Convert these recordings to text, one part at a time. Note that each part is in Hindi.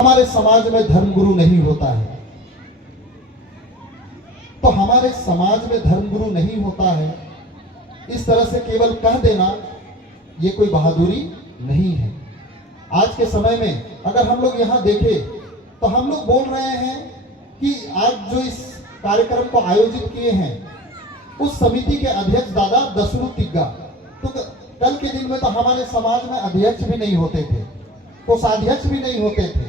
हमारे समाज में धर्मगुरु नहीं होता है, तो हमारे समाज में धर्मगुरु नहीं होता है, इस तरह से केवल कह देना ये कोई बहादुरी नहीं है। आज के समय में अगर हम लोग यहाँ देखें तो हम लोग बोल रहे हैं कि आज जो इस कार्यक्रम को आयोजित किए हैं उस समिति के अध्यक्ष दादा दशरू तिग्गा, तो कल के दिन में तो हमारे समाज में अध्यक्ष भी नहीं होते थे, कोषाध्यक्ष भी नहीं होते थे,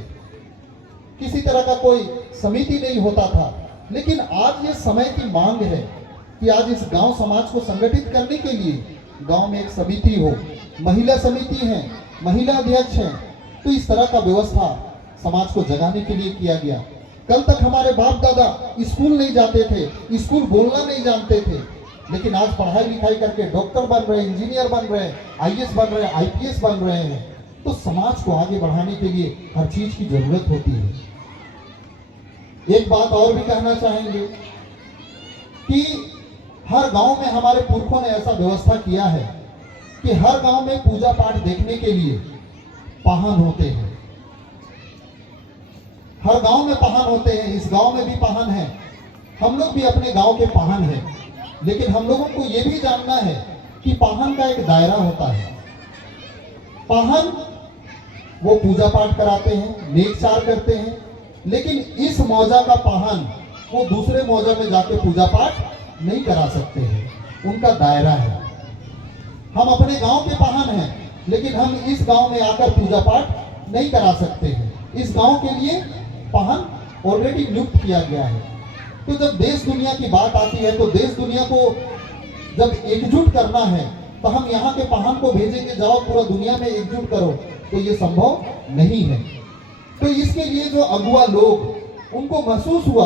किसी तरह का कोई समिति नहीं होता था। लेकिन आज ये समय की मांग है कि आज इस गांव समाज को संगठित करने के लिए गांव में एक समिति हो, महिला समिति है, महिला अध्यक्ष है, तो इस तरह का व्यवस्था समाज को जगाने के लिए किया गया। कल तक हमारे बाप दादा स्कूल नहीं जाते थे, स्कूल बोलना नहीं जानते थे, लेकिन आज पढ़ाई लिखाई करके डॉक्टर बन रहे, इंजीनियर बन रहे, आईएएस बन रहे, आईपीएस बन रहे हैं। तो समाज को आगे बढ़ाने के लिए हर चीज की जरूरत होती है। एक बात और भी कहना चाहेंगे कि हर गांव में हमारे पुरखों ने ऐसा व्यवस्था किया है कि हर गांव में पूजा पाठ देखने के लिए पाहन होते हैं। हर गांव में पाहन होते हैं, इस गांव में भी पाहन है, हम लोग भी अपने गांव के पाहन हैं। लेकिन हम लोगों को यह भी जानना है कि पाहन का एक दायरा होता है। पाहन वो पूजा पाठ कराते हैं, नेकचार करते हैं, लेकिन इस मौजा का पाहन वो दूसरे मौजा में जाके पूजा पाठ नहीं करा सकते हैं, उनका दायरा है। हम अपने गांव के पाहन हैं, लेकिन हम इस गांव में आकर पूजा पाठ नहीं करा सकते हैं। इस गांव के लिए पाहन ऑलरेडी नियुक्त किया गया है। तो जब देश दुनिया की बात आती है तो देश दुनिया को जब एकजुट करना है तो हम यहाँ के पाहन को भेजेंगे, जाओ पूरा दुनिया में एकजुट करो, तो ये संभव नहीं है। तो इसके लिए जो अगुआ लोग, उनको महसूस हुआ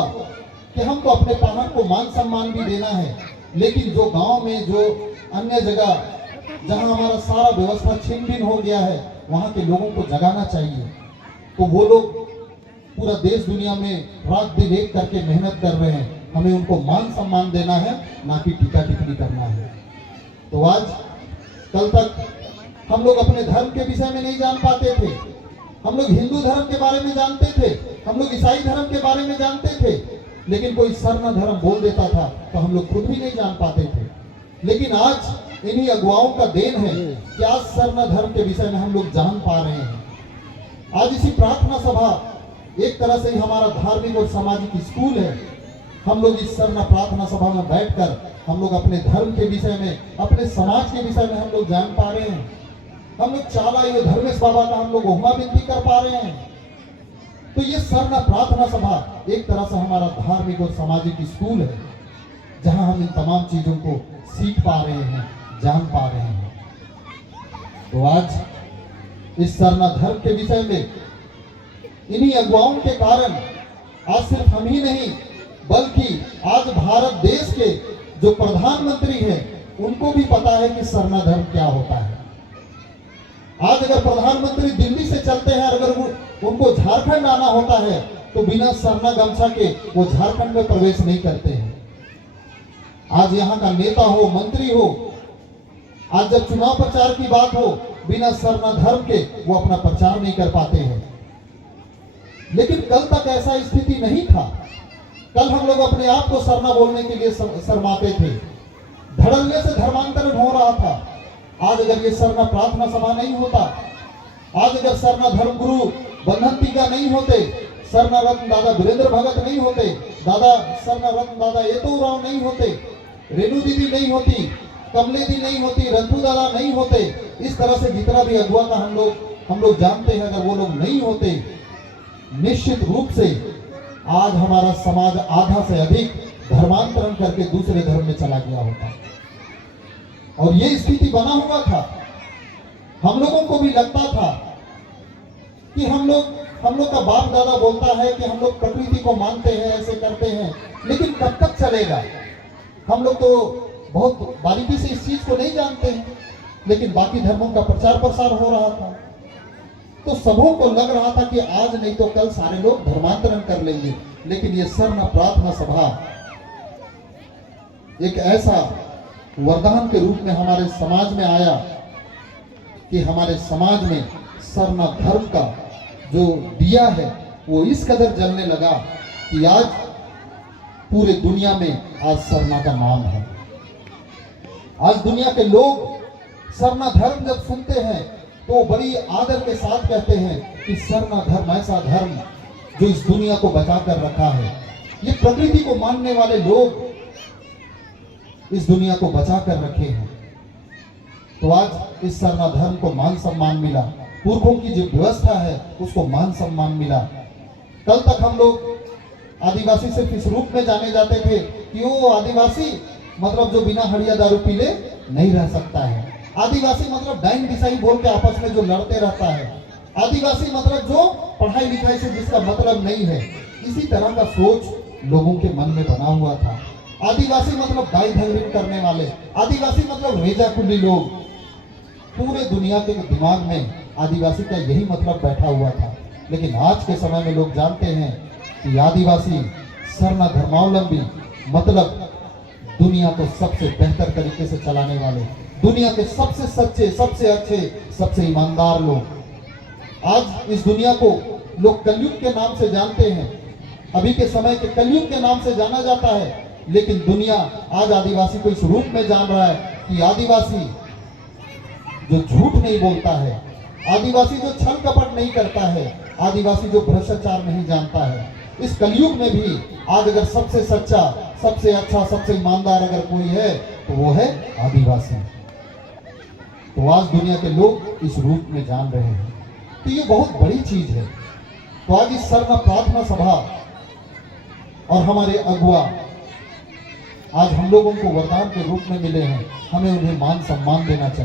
कि हम तो अपने पाहन को मान सम्मान भी देना है, लेकिन जो गांव में, जो अन्य जगह जहां हमारा सारा व्यवस्था छीन बीन हो गया है, वहां के लोगों को जगाना चाहिए। तो वो लोग पूरा देश दुनिया में रात दिन एक करके मेहनत कर रहे हैं। हमें उनको मान सम्मान देना है, ना कि टीका टिप्पणी करना है। तो आज कल तक हम लोग अपने धर्म के विषय में नहीं जान पाते थे। हम लोग हिंदू धर्म के बारे में जानते थे, हम लोग ईसाई धर्म के बारे में जानते थे, लेकिन कोई सरना धर्म बोल देता था तो हम लोग खुद भी नहीं जान पाते थे। लेकिन आज इन्हीं अगुवाओं का देन है कि आज सरना धर्म के विषय में हम लोग जान पा रहे हैं। आज इसी प्रार्थना सभा एक तरह से ही हमारा धार्मिक और सामाजिक स्कूल है। हम लोग इस सरना प्रार्थना सभा में बैठकर हम लोग अपने धर्म के विषय में, अपने समाज के विषय में हम लोग जान पा रहे हैं। हम लोग चाला ये धर्मेश बाबा का हम लोग होमा विनती कर पा रहे हैं। तो ये सरना प्रार्थना सभा एक तरह से हमारा धार्मिक और सामाजिक स्कूल है, जहां हम इन तमाम चीजों को सीख पा रहे हैं, जान पा रहे हैं। तो आज इस सरना धर्म के विषय में इन्हीं अगुवाओं के कारण आज सिर्फ हम ही नहीं, बल्कि आज भारत देश के जो प्रधानमंत्री हैं उनको भी पता है कि सरना धर्म क्या होता है। आज अगर प्रधानमंत्री दिल्ली से चलते हैं, अगर उनको झारखंड आना होता है तो बिना सरना गमछा के वो झारखंड में प्रवेश नहीं करते हैं। आज यहाँ का नेता हो, मंत्री हो, आज जब चुनाव प्रचार की बात हो, बिना सरना धर्म के वो अपना प्रचार नहीं कर पाते हैं। लेकिन कल तक ऐसा स्थिति नहीं था। कल हम लोग अपने आप को सरना बोलने के लिए शर्माते थे, धड़ल्ले से धर्मांतरण हो रहा था। आज अगर ये सरना प्रार्थना सभा नहीं होता, आज अगर सरना धर्मगुरु बंधन टीका नहीं होते, सरना रत्न दादा वीरेंद्र भगत नहीं होते, दादा सरना रत्न दादा येतो राव नहीं होते, रेणु दीदी नहीं होती, कमले दी नहीं होती, रंथू दादा नहीं होते, इस तरह से जितना भी अगुआ का हम लोग जानते हैं, अगर वो लोग नहीं होते, निश्चित रूप से आज हमारा समाज आधा से अधिक धर्मांतरण करके दूसरे धर्म में चला गया होता। और ये स्थिति बना हुआ था। हम लोगों को भी लगता था कि हम लोग का बाप दादा बोलता है कि हम लोग प्रकृति को मानते हैं, ऐसे करते हैं, लेकिन कब तक चलेगा। हम लोग तो बहुत बारीकी से इस चीज को नहीं जानते हैं, लेकिन बाकी धर्मों का प्रचार प्रसार हो रहा था। तो सबों को लग रहा था कि आज नहीं तो कल सारे लोग धर्मांतरण कर लेंगे। लेकिन ये सरना प्रार्थना सभा एक ऐसा वरदान के रूप में हमारे समाज में आया कि हमारे समाज में सरना धर्म का जो दिया है वो इस कदर जलने लगा कि आज पूरे दुनिया में आज सरना का नाम है। आज दुनिया के लोग सरना धर्म जब सुनते हैं तो बड़ी आदर के साथ कहते हैं कि सरना धर्म ऐसा धर्म जो इस दुनिया को बचा कर रखा है। ये प्रकृति को मानने वाले लोग इस दुनिया को बचा कर रखे हैं। तो आज इस सरना धर्म को मान सम्मान मिला, पुरखों की जो व्यवस्था है उसको मान सम्मान मिला। कल तक हम लोग आदिवासी सिर्फ इस रूप में जाने जाते थे कि वो आदिवासी मतलब जो बिना हड़िया दारू पी ले नहीं रह सकता है। आदिवासी मतलब डाइन दिशाई बोल के आपस में जो लड़ते रहता है। आदिवासी मतलब जो पढ़ाई लिखाई से जिसका मतलब नहीं है। इसी तरह का सोच लोगों के मन में बना हुआ था। आदिवासी मतलब गाय धंगरी करने वाले, आदिवासी मतलब रेजा कुली लोग। पूरे दुनिया के दिमाग में आदिवासी का यही मतलब बैठा हुआ था। लेकिन आज के समय में लोग जानते हैं कि आदिवासी सरना धर्मावलंबी मतलब दुनिया को सबसे बेहतर तरीके से चलाने वाले, दुनिया के सबसे सच्चे, सबसे अच्छे, सबसे ईमानदार लोग। आज इस दुनिया को लोग कलयुग के नाम से जानते हैं, अभी के समय के कलयुग के नाम से जाना जाता है। लेकिन दुनिया आज आदिवासी को इस रूप में जान रहा है कि आदिवासी जो झूठ नहीं बोलता है, आदिवासी जो छल कपट नहीं करता है, आदिवासी जो भ्रष्टाचार नहीं जानता है। इस कलयुग में भी आज अगर सबसे सच्चा, सबसे अच्छा, सबसे ईमानदार अगर कोई है तो वो है आदिवासी। तो आज दुनिया के लोग इस रूप में जान रहे हैं। तो ये बहुत बड़ी चीज है। तो आज इस सरना प्रार्थना सभा और हमारे अगुआ आज हम लोगों को वरदान के रूप में मिले हैं, हमें उन्हें मान सम्मान देना चाहिए।